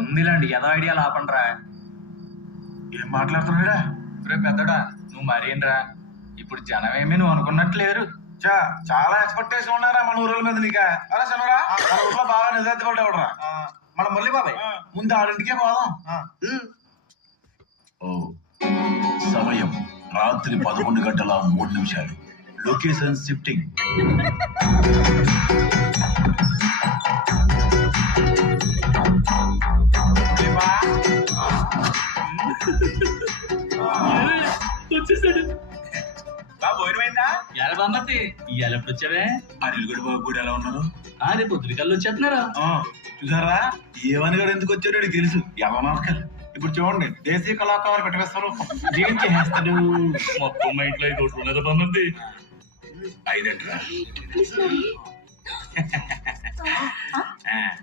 ఉందిలేండి ఏదో ఐడియా లాపండ్రా. ఏం మాట్లాడుతున్నాడా? రేపు పెద్దడా నువ్వు మరేంట్రా, ఇప్పుడు జనమేమి నువ్వు అనుకున్నట్టు లేరు. చాలా ఎక్స్పెక్టేషన్ ఉన్నారా మన ఊరుల మీద నీకా? అరే సన్నరా మన ఊర్లో బాగా నిజాయితీ పడ్డావుడరా మన మురళి బాబాయ్. ముందు ఆడింటికే పోదాం. సమయం రాత్రి 11:03. Location shifting. వచ్చేసాడు బాబు పోయిపోయిందా? ఎలా బామ్మతి ఇవాళ ఎప్పుడు వచ్చావే? అనిల్గడు బాబు కూడా ఎలా ఉన్నారు? రేపు పొద్దురికల్లు వచ్చేస్తున్నారా? చూసారా ఏవని గారు ఎందుకు వచ్చాడో తెలుసు. ఎలా నరకాలి ఇప్పుడు చూడండి, దేశీయ కళాకారు పెట్టేస్తారు, ఏం చేస్తాడు? మొత్తం మా ఇంట్లో 5 కోట్లు ఉన్నదా బామ్మతి? 5 అంటారా?